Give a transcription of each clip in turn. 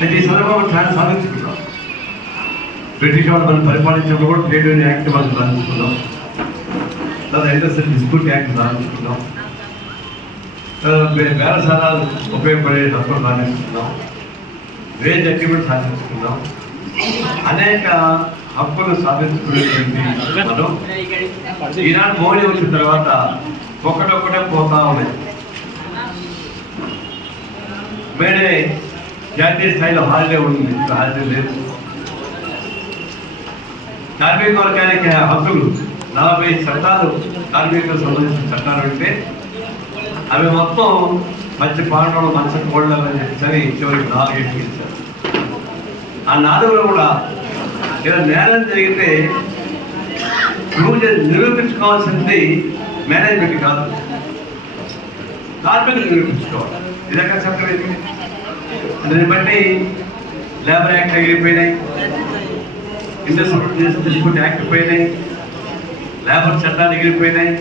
అయితే ఈ సందర్భంలో చాలా సాధించుకున్నాం బ్రిటిష్ వాళ్ళు మనం పరిపాలించినప్పుడు కూడా ట్రేడ్ యూనియన్ యాక్ట్ మనం సాధించుకున్నాం తర్వాత ఇండస్ట్రియల్ డిస్ప్యూట్ యాక్ట్ సాధించుకున్నాం తర్వాత బేరసారాలు ఉపయోగపడే హక్కులు సాధించుకున్నాం వేజ్ అగ్రిమెంట్ సాధించుకున్నాం అనేక హక్కులు సాధించుకునేటువంటి మనం. ఈనాడు మోడీ వచ్చిన తర్వాత ఒకటొక్కటే పోతా ఉన్నాయి. మేడే జాతీయ స్థాయిలో హాలిడే ఉంది హాలిడే లేదు. కార్మిక వర్గానికి హక్కులు. నలభై చట్టాలు కార్మికులకు సంబంధించిన చట్టాలు ఉంటే అవి మొత్తం మంచి పాండవులు మంచి కోళ్ళని చెప్పని చివరికి నాలుగేళ్ళు ఇచ్చారు. ఆ నాలుగులో కూడా ఇలా నేరం జరిగితే నువ్వు నిరూపించుకోవాల్సింది మేనేజ్మెంట్ కాదు. కార్మికులు నిరూపించుకోవాలి. ఇదొక చెప్పలేదు దాన్ని బట్టి లేబర్ యాక్ట్ ఎగిరిపోయినాయి ఇండస్ట్రియల్ డిస్ప్యూట్ యాక్ట్ పోయినాయి. లేబర్ చట్టాలు ఎగిరిపోయినాయి.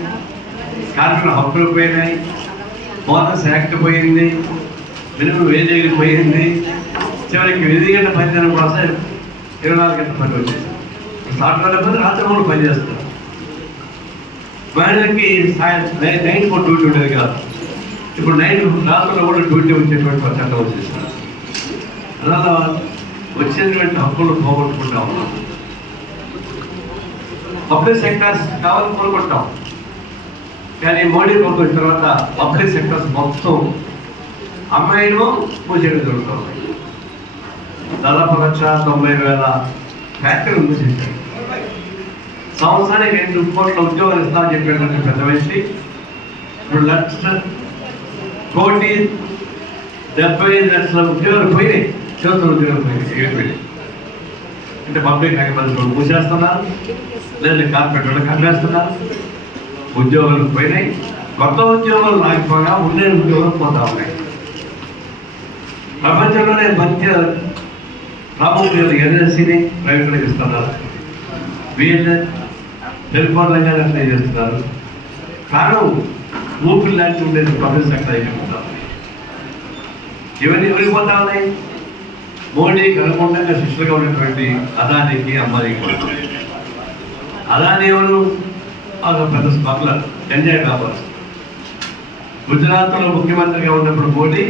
కార్మికుల హక్కులు పోయినాయి. బోనస్ యాక్ట్ పోయింది. మినిమం వేజ్ ఎగిరిపోయింది చివరికి ఎనిమిది గంటల పనిచేయడం కోసం ఇరవై నాలుగు గంటల పని వచ్చేసి సాఫ్ట్వేర్ లేకపోతే రాత్రి కూడా పని చేస్తారు మహిళలకి నైన్ నైన్ ఫోర్ డ్యూటీ ఉండేది కాదు. ఇప్పుడు నైన్ రాత్రుల్లో కూడా డ్యూటీ వచ్చేటువంటి ఒక చట్టం వచ్చేసారు అలా వచ్చినటువంటి హక్కులు పోగొట్టుకుంటా ఉన్నాం పబ్లిక్ సెక్టర్స్ కావాలని కోరుకుంటాం కానీ మోడీ ప్రభుత్వం వచ్చిన తర్వాత పబ్లిక్ సెక్టర్స్ మొత్తం అమ్మాయిలు మూసేయడం జరుగుతుంది దాదాపు లక్ష తొంభై వేల ఫ్యాక్టరీలు మూసేసారు సంవత్సరానికి రెండు కోట్ల ఉద్యోగాలు ఇస్తామని చెప్పేటువంటి పెద్ద మనిషి ఇప్పుడు లక్ష కోటి డెబ్బై ఐదు లక్షల ఉద్యోగాలు పోయినాయి. చేతుల ఉద్యోగం పోయినాయి అంటే పబ్లిక్ అగ్రికల్చర్ మూసేస్తున్నారు లేదా కార్పొరేట్ కమ్మేస్తున్నారు ఉద్యోగాలు పోయినాయి. కొత్త ఉద్యోగాలు రాకపోగా ఉండే ఉద్యోగాలు పోతా ఉన్నాయి. ప్రపంచంలోనే మధ్య ప్రాముఖ్యత ఎన్ఎస్సీని ప్రైవేట్లకు ఇస్తున్నారు. బిఎన్ఎస్ టెలిఫోన్ రంగాన్ని అప్లై చేస్తున్నారు. కారణం ఊపిరి లాంటి ఉండేది పబ్లిక్ సెక్టర్ అయిపోతున్నారు ఇవన్నీ ఎవరికి పోతా ఉన్నాయి. మోడీ కనుకొండగా శిష్యులుగా ఉన్నటువంటి అదానికి అమ్మాయికి అదాని ఎవరు? ఒక పెద్ద స్మగ్లర్ గంజాయి వ్యాపారం. గుజరాత్లో ముఖ్యమంత్రిగా ఉన్నప్పుడు మోడీ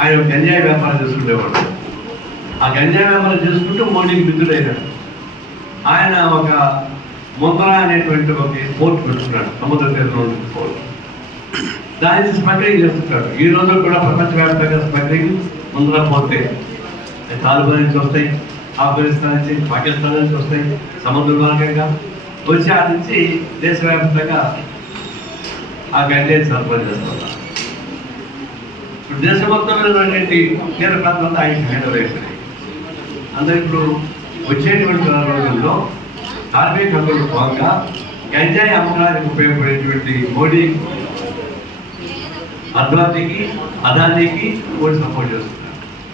ఆయన ఒక గంజాయి వ్యాపారం చేసుకునేవాడు. ఆ గంజాయి వ్యాపారం చేసుకుంటూ మోడీకి మిత్రుడైనాడు. ఆయన ఒక ముద్ర అనేటువంటి ఒక పోర్ట్ పెట్టుకున్నాడు సముద్ర తీరంలో పోర్ట్ దాన్ని స్మగ్లింగ్ చేస్తుంటాడు. ఈ రోజు కూడా ప్రపంచవ్యాప్తంగా స్మగ్లింగ్ ముందర పోతే తాలిబాన్ నుంచి వస్తాయి ఆఫ్ఘనిస్తాన్ నుంచి పాకిస్తాన్ నుంచి వస్తాయి సముద్ర మార్గంగా. వచ్చి ఆ నుంచి దేశవ్యాప్తంగా ఆ గంటేజ్ సరఫరా చేస్తున్నారు ఇప్పుడు దేశం మొత్తం మీద ఉన్నటువంటి తీర ప్రాంతంలో ఆయన హ్యాండ్ ఓవర్ అందరూ ఇప్పుడు వచ్చేటువంటి రోజుల్లో కార్మిక హక్కులు భాగంగా గంజాయి అమ్మకానికి ఉపయోగపడేటువంటి మోడీ అద్వానికి అదానికి కూడా సపోర్ట్ చేస్తుంది.